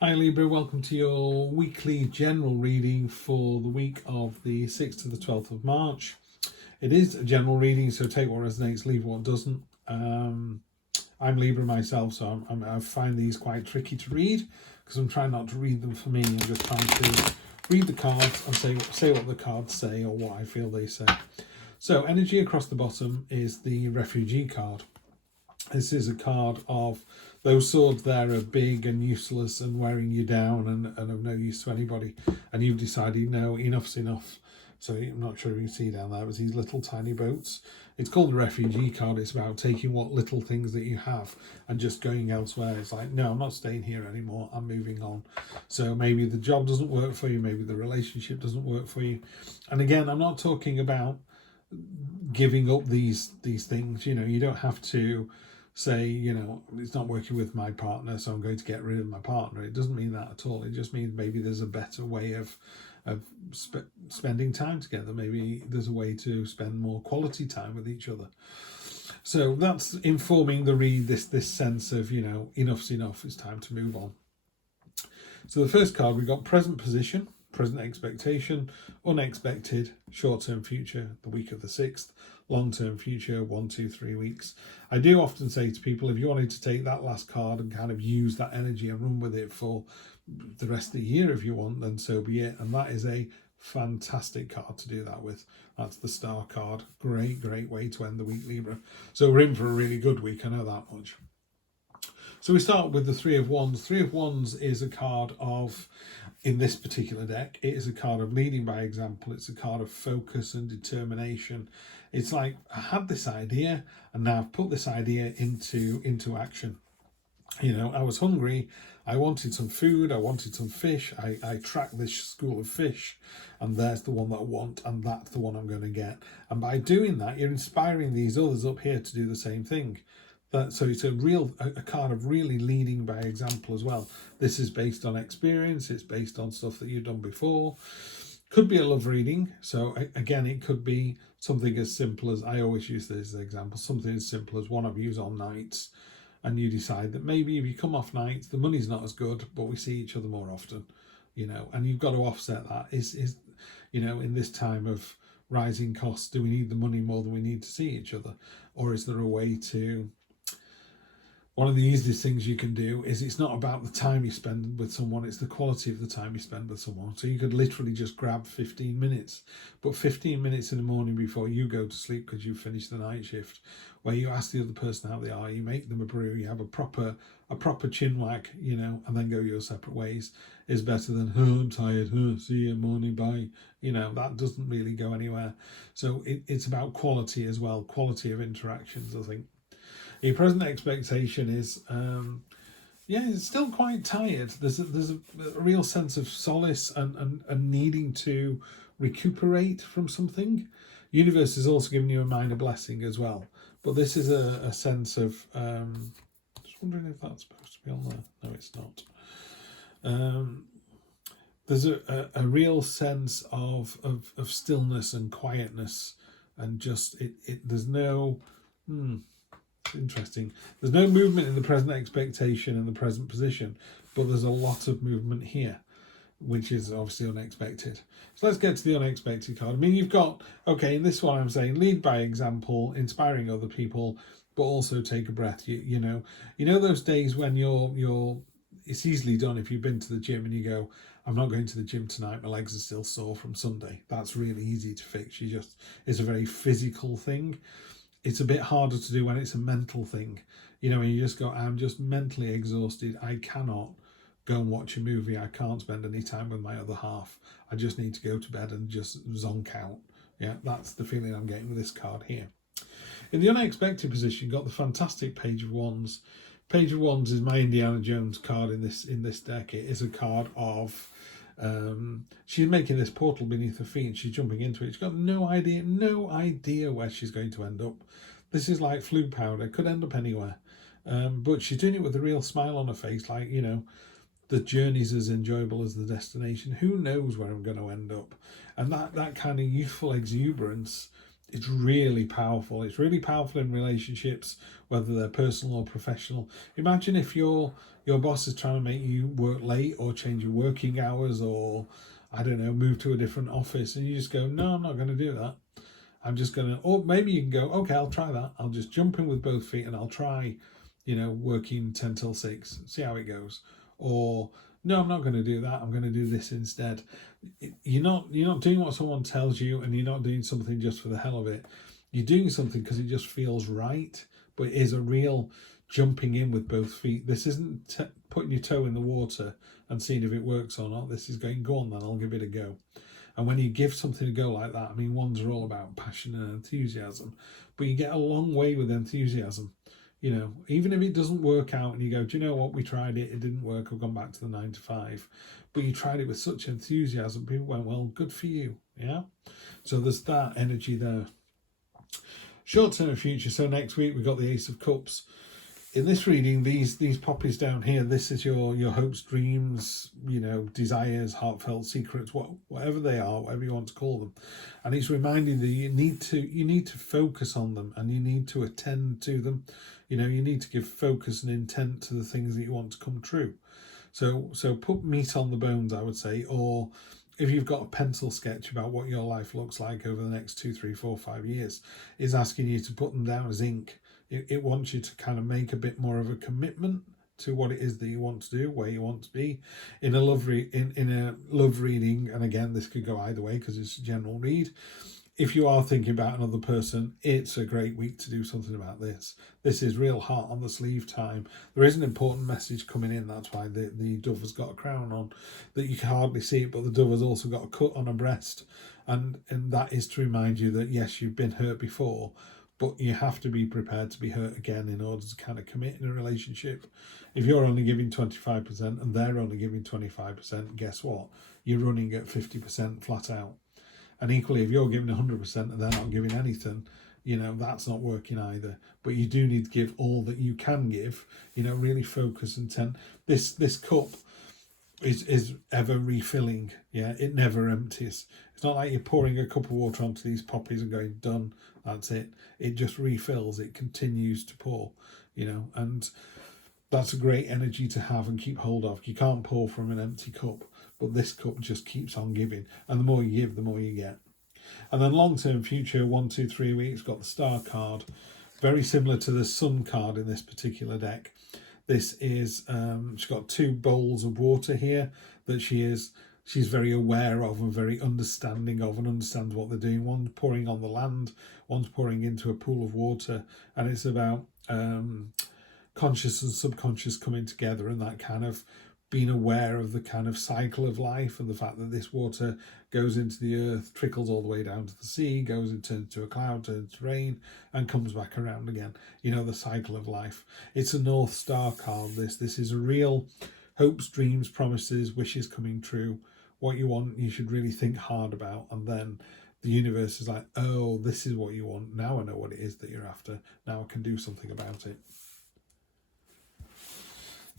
Hi Libra, welcome to your weekly general reading for the week of the 6th to the 12th of March. It is a general reading, so take what resonates, leave what doesn't. I'm Libra myself, so I find these quite tricky to read because I'm trying not to read them for me. I'm just trying to read the cards and say what the cards say or what I feel they say. So energy across the bottom is the refugee card. This is a card of those swords there are big and useless and wearing you down and of no use to anybody. And you've decided, no, enough's enough. So I'm not sure if you can see down there, but these little tiny boats. It's called the refugee card. It's about taking what little things that you have and just going elsewhere. It's like, no, I'm not staying here anymore. I'm moving on. So maybe the job doesn't work for you. Maybe the relationship doesn't work for you. And again, I'm not talking about giving up these things. You know, you don't have to say, you know, it's not working with my partner, so I'm going to get rid of my partner. It doesn't mean that at all. It just means maybe there's a better way of spending time together. Maybe there's a way to spend more quality time with each other. So that's informing the read, this sense of, you know, enough's enough, it's time to move on. So the first card, we've got present position, present expectation, unexpected, short-term future, the week of the 6th, long-term future, 1, 2, 3 weeks. I do often say to people, if you wanted to take that last card and kind of use that energy and run with it for the rest of the year if you want, then so be it. And that is a fantastic card to do that with. That's the star card. Great way to end the week, Libra. So we're in for a really good week, I know that much. So we start with the Three of Wands. Three of Wands is a card of, in this particular deck, it is a card of leading by example. It's a card of focus and determination. It's like, I had this idea and now I've put this idea into action. You know, I was hungry, I wanted some food, I wanted some fish, I tracked this school of fish, and there's the one that I want, and that's the one I'm going to get. And by doing that, you're inspiring these others up here to do the same thing. So it's a card of really leading by example as well. This is based on experience, it's based on stuff that you've done before. Could be a love reading. So again, it could be something as simple as, I always use this as an example, something as simple as one of you's on nights and you decide that maybe if you come off nights, the money's not as good, but we see each other more often, you know, and you've got to offset that. Is you know, in this time of rising costs, do we need the money more than we need to see each other? Or is there a way to, one of the easiest things you can do is, it's not about the time you spend with someone, it's the quality of the time you spend with someone. So you could literally just grab 15 minutes, but 15 minutes in the morning before you go to sleep because you've finished the night shift, where you ask the other person how they are, you make them a brew, you have a proper chin wag, you know, and then go your separate ways, is better than, oh, I'm tired, oh, see you morning, bye. You know, that doesn't really go anywhere. So it's about quality as well, quality of interactions, I think. Your present expectation is, it's still quite tired. There's a real sense of solace and needing to recuperate from something. Universe is also giving you a minor blessing as well. But this is a sense of, just wondering if that's supposed to be on there. No, it's not. There's a real sense of stillness and quietness, and just, there's no, interesting. There's no movement in the present expectation and the present position, but there's a lot of movement here, which is obviously unexpected. So let's get to the unexpected card. I mean, you've got, okay, in this one I'm saying lead by example, inspiring other people, but also take a breath. You know those days when you're it's easily done if you've been to the gym and you go, I'm not going to the gym tonight, my legs are still sore from Sunday. That's really easy to fix. It's a very physical thing. It's a bit harder to do when it's a mental thing. You know, when you just go, I'm just mentally exhausted. I cannot go and watch a movie. I can't spend any time with my other half. I just need to go to bed and just zonk out. Yeah, that's the feeling I'm getting with this card here. In the unexpected position, you've got the fantastic Page of Wands. Page of Wands is my Indiana Jones card in this deck. It is a card of, she's making this portal beneath her feet and she's jumping into it. She's got no idea where she's going to end up. This is like flu powder, could end up anywhere. But she's doing it with a real smile on her face, like, you know, the journey's as enjoyable as the destination. Who knows where I'm going to end up? And that kind of youthful exuberance It's really powerful. It's really powerful in relationships, whether they're personal or professional. Imagine if your boss is trying to make you work late or change your working hours, or I don't know, move to a different office, and you just go, no, I'm not going to do that. I'm just going to, or maybe you can go, okay, I'll try that. I'll just jump in with both feet and I'll try, working 10 till 6, see how it goes. Or, no, I'm not going to do that. I'm going to do this instead. You're not doing what someone tells you, and you're not doing something just for the hell of it. You're doing something because it just feels right, but it is a real jumping in with both feet. This isn't putting your toe in the water and seeing if it works or not. This is going, go on then, I'll give it a go. And when you give something a go like that, I mean, ones are all about passion and enthusiasm, but you get a long way with enthusiasm. Even if it doesn't work out and you go, do you know what, we tried it, it didn't work, I've gone back to the 9 to 5. But you tried it with such enthusiasm, people went, well, good for you. Yeah. So there's that energy there. Short-term future. So next week we've got the Ace of Cups. In this reading, these poppies down here, this is your hopes, dreams, desires, heartfelt secrets, whatever they are, whatever you want to call them. And it's reminding that you need to focus on them, and you need to attend to them. You need to give focus and intent to the things that you want to come true. So put meat on the bones, I would say, or if you've got a pencil sketch about what your life looks like over the next 2, 3, 4, 5 years, is asking you to put them down as ink. It wants you to kind of make a bit more of a commitment to what it is that you want to do, where you want to be. In a love reading, and again, this could go either way because it's a general read. If you are thinking about another person, it's a great week to do something about this. This is real heart on the sleeve time. There is an important message coming in. That's why the dove has got a crown on, that you can hardly see it, but the dove has also got a cut on her breast. And that is to remind you that, yes, you've been hurt before, but you have to be prepared to be hurt again in order to kind of commit in a relationship. If you're only giving 25% and they're only giving 25%, guess what? You're running at 50% flat out. And equally, if you're giving 100% and they're not giving anything, that's not working either. But you do need to give all that you can give, really focus and intent. This cup is ever refilling. Yeah, it never empties. It's not like you're pouring a cup of water onto these poppies and going, done, that's it. It just refills. It continues to pour, and that's a great energy to have and keep hold of. You can't pour from an empty cup, but this cup just keeps on giving. And the more you give, the more you get. And then long-term future, 1, 2, 3 weeks, got the Star card. Very similar to the Sun card in this particular deck. This is, she's got 2 bowls of water here that she's very aware of and very understanding of, and understands what they're doing. One's pouring on the land, one's pouring into a pool of water. And it's about conscious and subconscious coming together, and that kind of being aware of the kind of cycle of life, and the fact that this water goes into the earth, trickles all the way down to the sea, goes and turns to a cloud, turns to rain, and comes back around again. The cycle of life. It's a North Star card. This is a real hopes, dreams, promises, wishes coming true. What you want, you should really think hard about, and then the universe is like, oh, this is what you want. Now I know what it is that you're after. Now I can do something about it.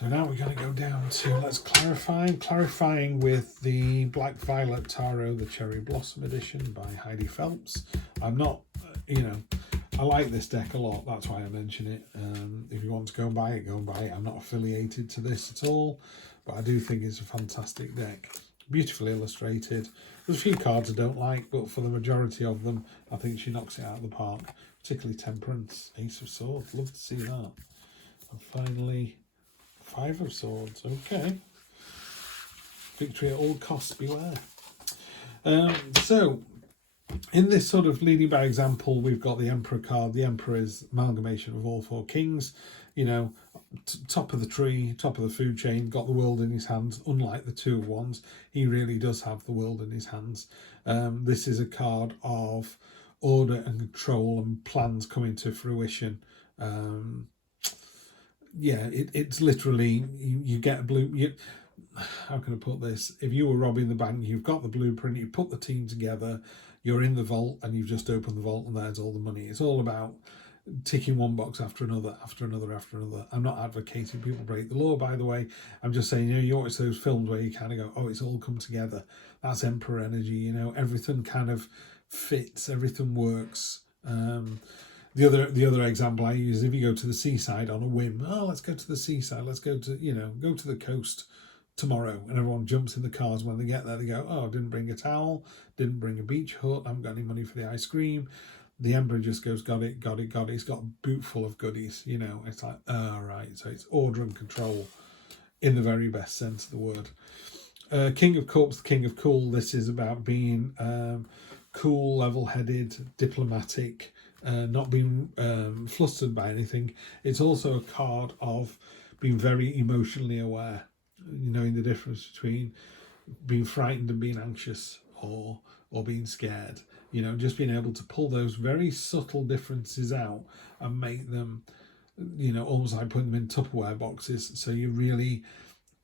So now we're going to go down to, let's clarifying with the Black Violet Tarot, the Cherry Blossom Edition by Heidi Phelps. I'm not, I like this deck a lot. That's why I mention it. If you want to go and buy it, go and buy it. I'm not affiliated to this at all, but I do think it's a fantastic deck. Beautifully illustrated. There's a few cards I don't like, but for the majority of them, I think she knocks it out of the park. Particularly Temperance, Ace of Swords. Love to see that. And finally, 5 of Swords. Okay. Victory at all costs, beware. So, in this sort of leading by example, we've got the Emperor card. The Emperor is amalgamation of all 4 kings. Top of the tree, top of the food chain, got the world in his hands. Unlike the 2 of Wands, he really does have the world in his hands. This is a card of order and control and plans coming to fruition. It's literally, you get a how can I put this? If you were robbing the bank, you've got the blueprint, you put the team together, you're in the vault, and you've just opened the vault, and there's all the money. It's all about ticking one box after another, after another, after another. I'm not advocating people break the law, by the way. I'm just saying, you watch those films where you kind of go, oh, it's all come together. That's Emperor energy, everything kind of fits, everything works. The other example I use, if you go to the seaside on a whim, oh, let's go to the seaside, let's go to, go to the coast tomorrow, and everyone jumps in the cars. When they get there, they go, oh, didn't bring a towel, didn't bring a beach hut, I haven't got any money for the ice cream. The Emperor just goes, got it. He's got a boot full of goodies, It's like, right. So it's order and control in the very best sense of the word. King of Cups, King of Cool. This is about being cool, level-headed, diplomatic, not being flustered by anything. It's also a card of being very emotionally aware, knowing the difference between being frightened and being anxious, or being scared. Just being able to pull those very subtle differences out and make them, almost like putting them in Tupperware boxes. So you really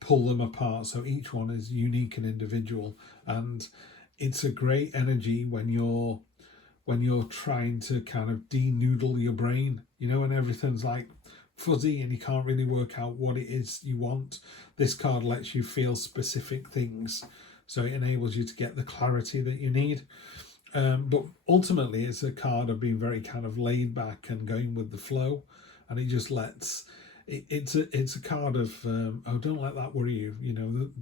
pull them apart. So each one is unique and individual. And it's a great energy when you're trying to kind of de-noodle your brain, and everything's like fuzzy and you can't really work out what it is you want. This card lets you feel specific things. So it enables you to get the clarity that you need. But ultimately, it's a card of being very kind of laid back and going with the flow, and it just lets. It's a card of don't let that worry you.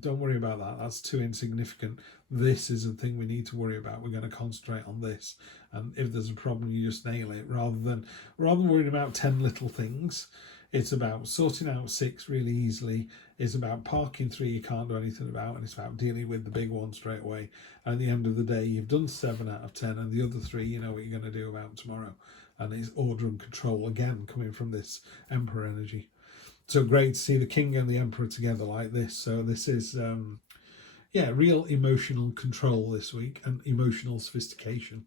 Don't worry about that. That's too insignificant. This is the thing we need to worry about. We're going to concentrate on this, and if there's a problem, you just nail it. Rather than worrying about 10 little things, it's about sorting out 6 really easily. It's about parking 3 you can't do anything about, and it's about dealing with the big one straight away. And at the end of the day, you've done 7 out of 10, and the other 3, you know what you're going to do about tomorrow. And it's order and control, again, coming from this Emperor energy. So great to see the King and the Emperor together like this. So this is, real emotional control this week and emotional sophistication.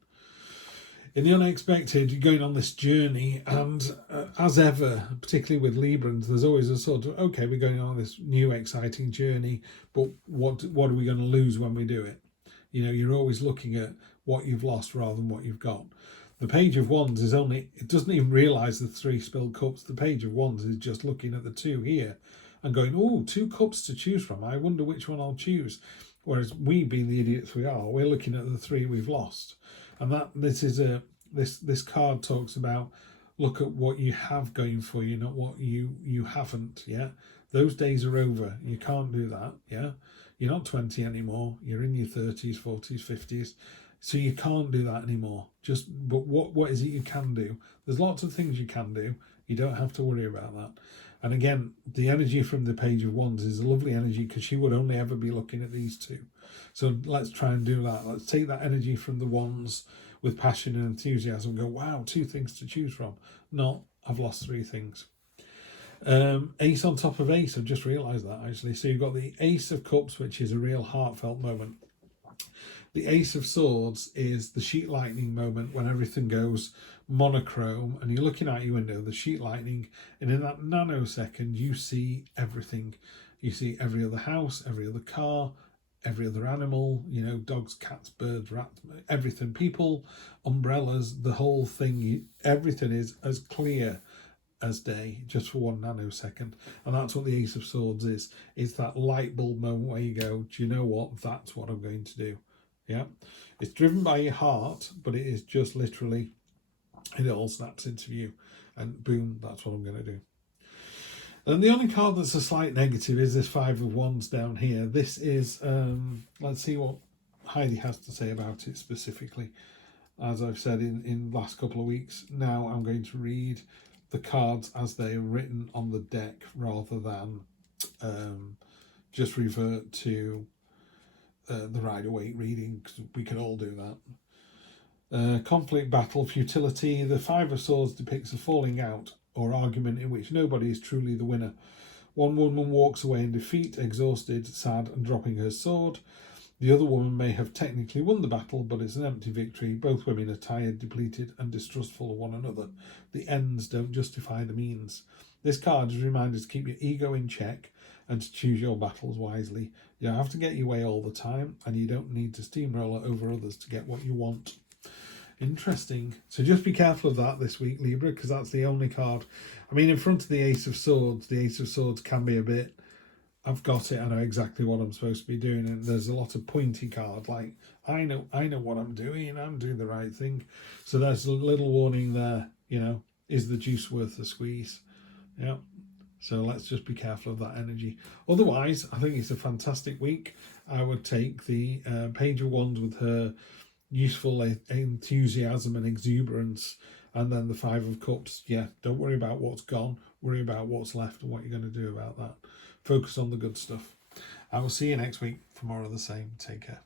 In the unexpected, you're going on this journey, and as ever, particularly with Librans, there's always a sort of, okay, we're going on this new exciting journey, but what are we going to lose when we do it? You're always looking at what you've lost rather than what you've got. The Page of Wands it doesn't even realise the 3 spilled cups. The Page of Wands is just looking at the 2 here and going, oh, 2 cups to choose from. I wonder which one I'll choose. Whereas we, being the idiots we are, we're looking at the 3 we've lost. And this card talks about, look at what you have going for you, not what you haven't. Yeah, those days are over. You can't do that. Yeah, you're not 20 anymore. You're in your 30s, 40s, 50s. So you can't do that anymore. But what is it you can do? There's lots of things you can do. You don't have to worry about that. And again, the energy from the Page of Wands is a lovely energy, because she would only ever be looking at these 2. So let's try and do that. Let's take that energy from the Wands with passion and enthusiasm and go, wow, 2 things to choose from. Not, I've lost 3 things. Ace on top of Ace, I've just realised that actually. So you've got the Ace of Cups, which is a real heartfelt moment. The Ace of Swords is the sheet lightning moment, when everything goes monochrome and you're looking out your window, the sheet lightning, and in that nanosecond you see everything. You see every other house, every other car, every other animal, dogs, cats, birds, rats, everything, people, umbrellas, the whole thing, everything is as clear as day, just for 1 nanosecond. And that's what the Ace of Swords is. It's that light bulb moment where you go, do you know what? That's what I'm going to do. Yeah, it's driven by your heart, but it is just literally, it all snaps into you, and boom, that's what I'm going to do. And the only card that's a slight negative is this 5 of Wands down here. This is, let's see what Heidi has to say about it specifically. As I've said in the last couple of weeks, now I'm going to read the cards as they are written on the deck, rather than just revert to the Rider-Waite reading, because we can all do that. Conflict, battle, futility. The 5 of Swords depicts a falling out or argument in which nobody is truly the winner. One woman walks away in defeat, exhausted, sad, and dropping her sword. The other woman may have technically won the battle, but it's an empty victory. Both women are tired, depleted, and distrustful of one another. The ends don't justify the means. This card is a reminder to keep your ego in check and to choose your battles wisely. You don't have to get your way all the time, and you don't need to steamroller over others to get what you want. Interesting. So just be careful of that this week, Libra, because that's the only card. I mean, in front of the Ace of Swords can be a bit I've got it, I know exactly what I'm supposed to be doing, and there's a lot of pointy card, like I know what I'm doing the right thing. So there's a little warning there, you know, is the juice worth the squeeze? Yeah. So let's just be careful of that energy. Otherwise, I think it's a fantastic week. I would take the Page of Wands with her useful enthusiasm and exuberance, and then the Five of Cups. Yeah, don't worry about what's gone, worry about what's left and what you're going to do about that. Focus on the good stuff. I will see you next week for more of the same. Take care.